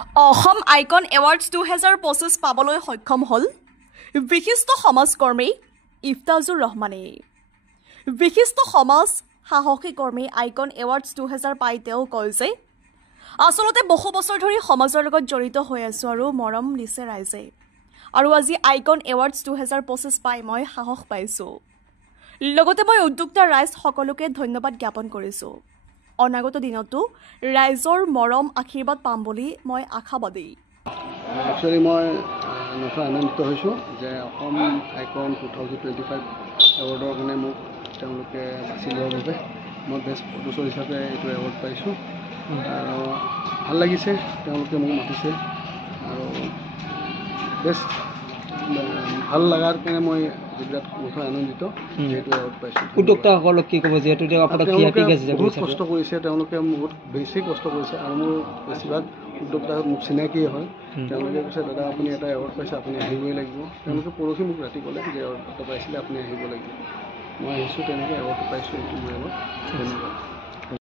Assam icon awards 2025 পাবলৈ সক্ষম হ'ল বিশিষ্ট সমাজকৰ্মী ইফতাজুৰ ৰহমানে। বিশিষ্ট সমাজ সাহসী কৰ্মী আইকন এৱাৰ্ডছ 2000 পাই তেওঁ কয় যে আচলতে বহু বছৰ ধৰি সমাজৰ লগত জড়িত হৈ আছো আৰু মৰম দিছে ৰাইজে, আৰু আজি আইকন এৱাৰ্ডছ 2025 পাই মই সাহস পাইছো। লগতে মই উদ্যোক্তা ৰাইজ সকলোকে ধন্যবাদ জ্ঞাপন কৰিছো। অনাগত দিনতো ৰাইজৰ মৰম আশীৰ্বাদ পাম বুলি মই আশাবাদী। একচুৱেলি মই নথৈ আনন্দিত হৈছোঁ যে অসম আইকন 2025 এৱাৰ্ডৰ কাৰণে মোক তেওঁলোকে বাছি লোৱাৰ বাবে মই বেষ্ট প্ৰডিউচাৰ হিচাপে এইটো এৱাৰ্ড পাইছোঁ। আৰু ভাল লাগিছে, তেওঁলোকে মোক মাতিছে আৰু বেষ্ট ভাল লগাৰ কাৰণে মই বিৰাট নথৈ আনন্দিত এইটো এৱাৰ্ড পাইছোঁ। উদ্যোক্তাসকলক কি ক'ব, যিহেতু বহুত কষ্ট কৰিছে, তেওঁলোকে বহুত বেছি কষ্ট কৰিছে আৰু মোৰ বেছিভাগ উদ্যোক্তা মোক চিনাকিয়ে হয়। তেওঁলোকে কৈছে দাদা আপুনি এটা এৱাৰ্ড পাইছে, আপুনি আহিবই লাগিব। তেওঁলোকে পৰহি মোক ৰাতি ক'লে যে এৱাৰ্ড পাইছিলে, আপুনি আহিব লাগিব। মই আহিছোঁ, তেনেকৈ এৱাৰ্ডটো পাইছোঁ। এইটো মোৰ এৱাৰ্ড। ধন্যবাদ।